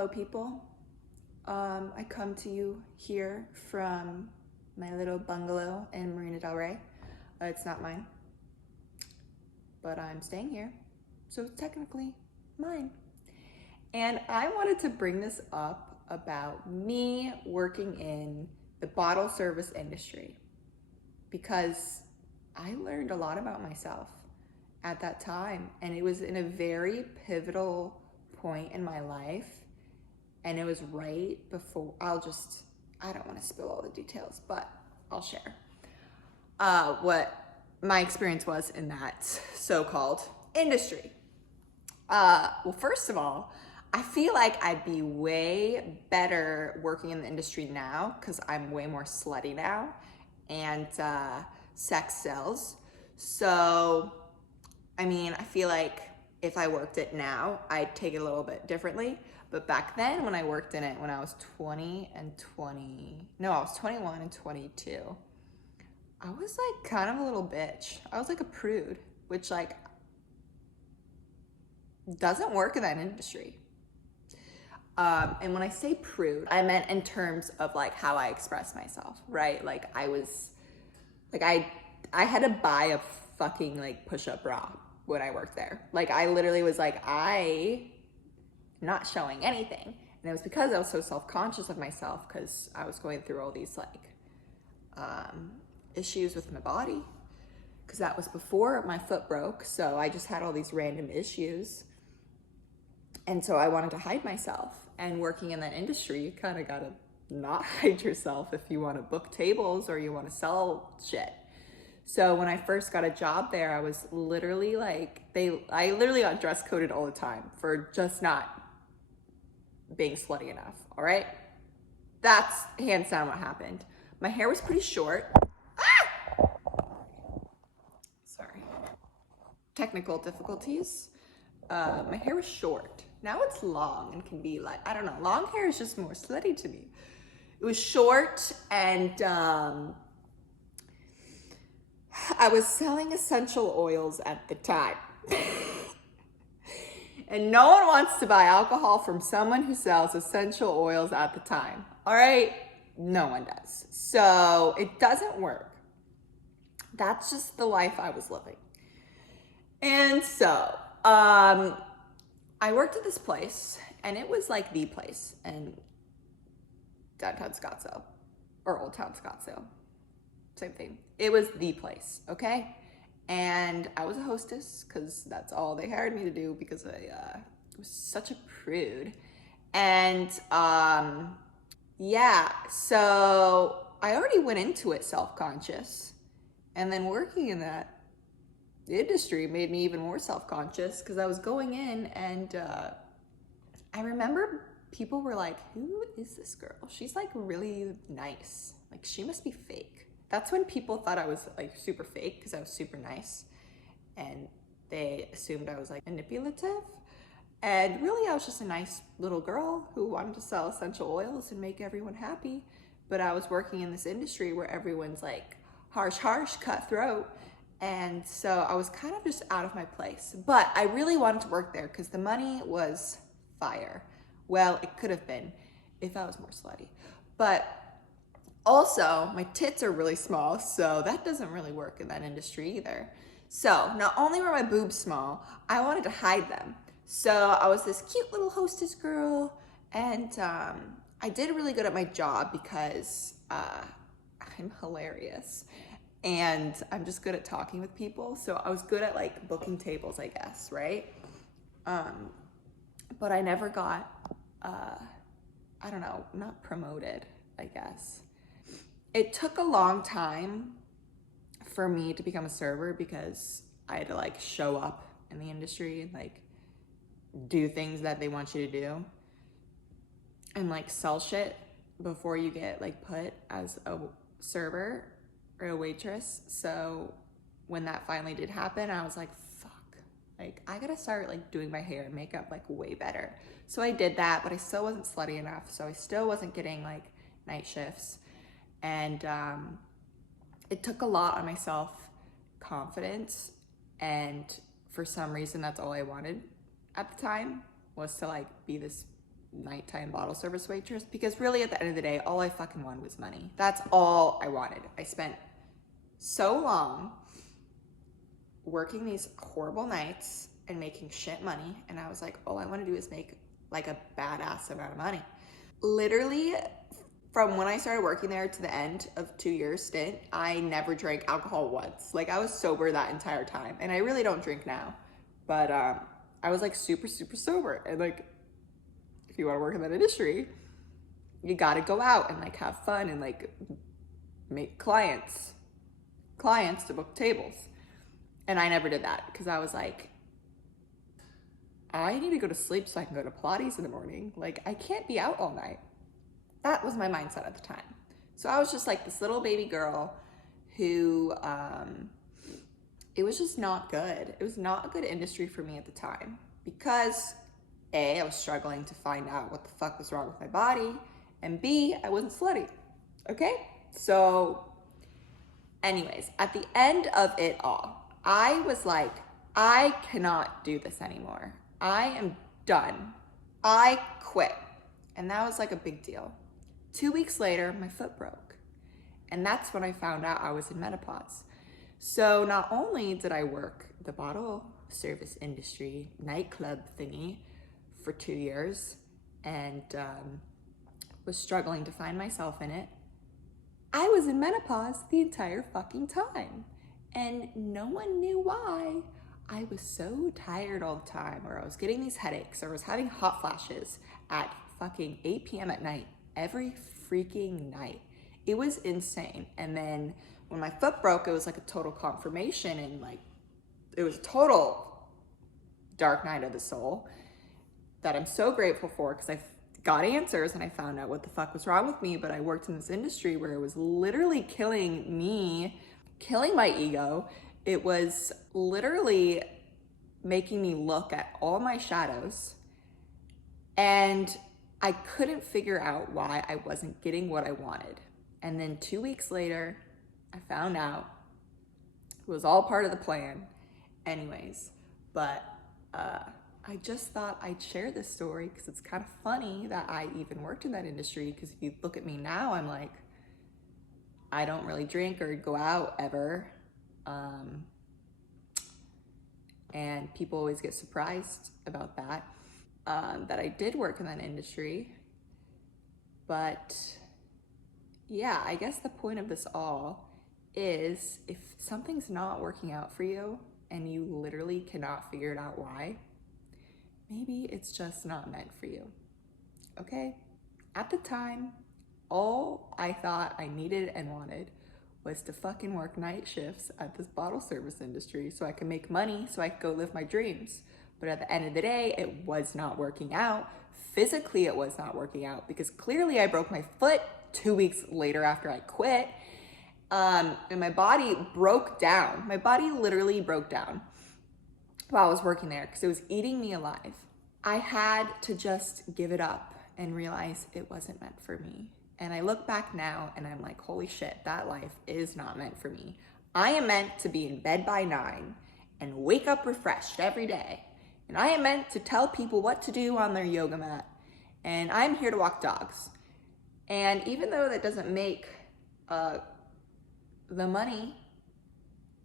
hello people. I come to you here from my little bungalow in Marina del Rey. It's not mine, but I'm staying here, so it's technically mine. And I wanted to bring this up about me working in the bottle service industry because I learned a lot about myself at that time, and it was in a very pivotal point in my life. And it was right before, I don't want to spill all the details, but I'll share what my experience was in that so-called industry. Well, first of all, I feel like I'd be way better working in the industry now because I'm way more slutty now, and sex sells. So, I mean, I feel like if I worked it now, I'd take it a little bit differently. But back then when I worked in it, when I was 21 and 22, I was like kind of a little bitch. I was like a prude, which like doesn't work in that industry. And when I say prude, I meant in terms of like how I express myself, right? Like I was, like I had to buy a fucking like push-up bra when I worked there. Like I literally was like, not showing anything. And it was because I was so self-conscious of myself because I was going through all these like issues with my body, because that was before my foot broke. So I just had all these random issues. And so I wanted to hide myself. And working in that industry, you kind of got to not hide yourself if you want to book tables or you want to sell shit. So when I first got a job there, I was literally like, I literally got dress coded all the time for just not being slutty enough, all right? That's hands down what happened. My hair was pretty short. Sorry. Technical difficulties. My hair was short. Now it's long and can be like, I don't know, long hair is just more slutty to me. It was short, and I was selling essential oils at the time. And no one wants to buy alcohol from someone who sells essential oils at the time, all right? No one does. So it doesn't work. That's just the life I was living. And so I worked at this place, and it was like the place in downtown Scottsdale, or Old Town Scottsdale. Same thing. It was the place, okay? And I was a hostess because that's all they hired me to do, because I was such a prude. And yeah, so I already went into it self-conscious. And then working in that industry made me even more self-conscious, because I was going in and I remember people were like, who is this girl? She's like really nice. Like she must be fake. That's when people thought I was like super fake, because I was super nice, and they assumed I was like manipulative. And really I was just a nice little girl who wanted to sell essential oils and make everyone happy. But I was working in this industry where everyone's like harsh, cutthroat. And so I was kind of just out of my place. But I really wanted to work there because the money was fire. Well, it could have been if I was more slutty. But also, my tits are really small, so that doesn't really work in that industry either. So not only were my boobs small, I wanted to hide them. So I was this cute little hostess girl, and I did really good at my job because I'm hilarious. And I'm just good at talking with people. So I was good at like booking tables, I guess, right? But I never got, I don't know, not promoted, I guess. It took a long time for me to become a server because I had to like show up in the industry and like do things that they want you to do and like sell shit before you get like put as a server or a waitress. So when that finally did happen, I was like, fuck, like I gotta start like doing my hair and makeup like way better. So I did that, but I still wasn't slutty enough. So I still wasn't getting like night shifts. And it took a lot on my self-confidence, and for some reason that's all I wanted at the time, was to like be this nighttime bottle service waitress, because really at the end of the day, all I fucking wanted was money. That's all I wanted. I spent so long working these horrible nights and making shit money, and I was like, all I want to do is make like a badass amount of money. Literally, from when I started working there to the end of 2 years stint, I never drank alcohol once. Like, I was sober that entire time, and I really don't drink now, but I was like super sober. And like, if you want to work in that industry, you got to go out and like have fun and like make clients to book tables. And I never did that because I was like, I need to go to sleep so I can go to Pilates in the morning. Like, I can't be out all night. That was my mindset at the time. So I was just like this little baby girl who, it was just not good. It was not a good industry for me at the time because A, I was struggling to find out what the fuck was wrong with my body, and B, I wasn't slutty. Okay? So anyways, at the end of it all, I was like, I cannot do this anymore. I am done. I quit. And that was like a big deal. 2 weeks later, my foot broke. And that's when I found out I was in menopause. So not only did I work the bottle service industry nightclub thingy for 2 years and was struggling to find myself in it, I was in menopause the entire fucking time. And no one knew why. I was so tired all the time, or I was getting these headaches, or I was having hot flashes at fucking 8 p.m. at night, every freaking night. It was insane. And then when my foot broke, it was like a total confirmation, and like, it was a total dark night of the soul that I'm so grateful for, because I got answers and I found out what the fuck was wrong with me. But I worked in this industry where it was literally killing me, killing my ego. It was literally making me look at all my shadows, and I couldn't figure out why I wasn't getting what I wanted. And then 2 weeks later, I found out it was all part of the plan. Anyways, but I just thought I'd share this story because it's kind of funny that I even worked in that industry, because if you look at me now, I'm like, I don't really drink or go out ever. And people always get surprised about that, that I did work in that industry. But yeah, I guess the point of this all is, if something's not working out for you and you literally cannot figure it out why, maybe it's just not meant for you. Okay? At the time, all I thought I needed and wanted was to fucking work night shifts at this bottle service industry so I could make money, so I could go live my dreams. But at the end of the day, it was not working out. Physically, it was not working out, because clearly I broke my foot 2 weeks later after I quit. And my body broke down. My body literally broke down while I was working there because it was eating me alive. I had to just give it up and realize it wasn't meant for me. And I look back now and I'm like, holy shit, that life is not meant for me. I am meant to be in bed by 9 and wake up refreshed every day. And I am meant to tell people what to do on their yoga mat. And I'm here to walk dogs. And even though that doesn't make the money,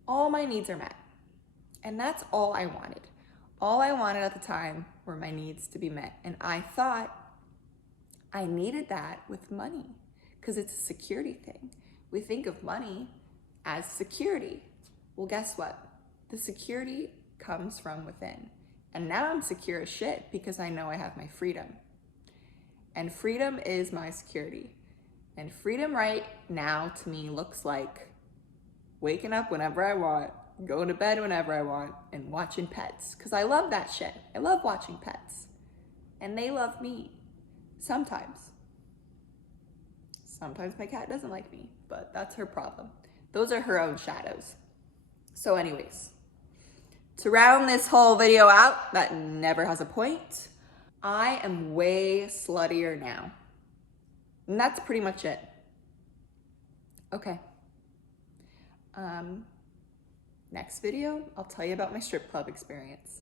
all my needs are met. And that's all I wanted. All I wanted at the time were my needs to be met. And I thought I needed that with money, because it's a security thing. We think of money as security. Well, guess what? The security comes from within. And now I'm secure as shit because I know I have my freedom. And freedom is my security. And freedom right now to me looks like waking up whenever I want, going to bed whenever I want, and watching pets. Because I love that shit. I love watching pets. And they love me. Sometimes. Sometimes my cat doesn't like me, but that's her problem. Those are her own shadows. So anyways, to round this whole video out, that never has a point, I am way sluttier now. And that's pretty much it. Okay. Next video, I'll tell you about my strip club experience.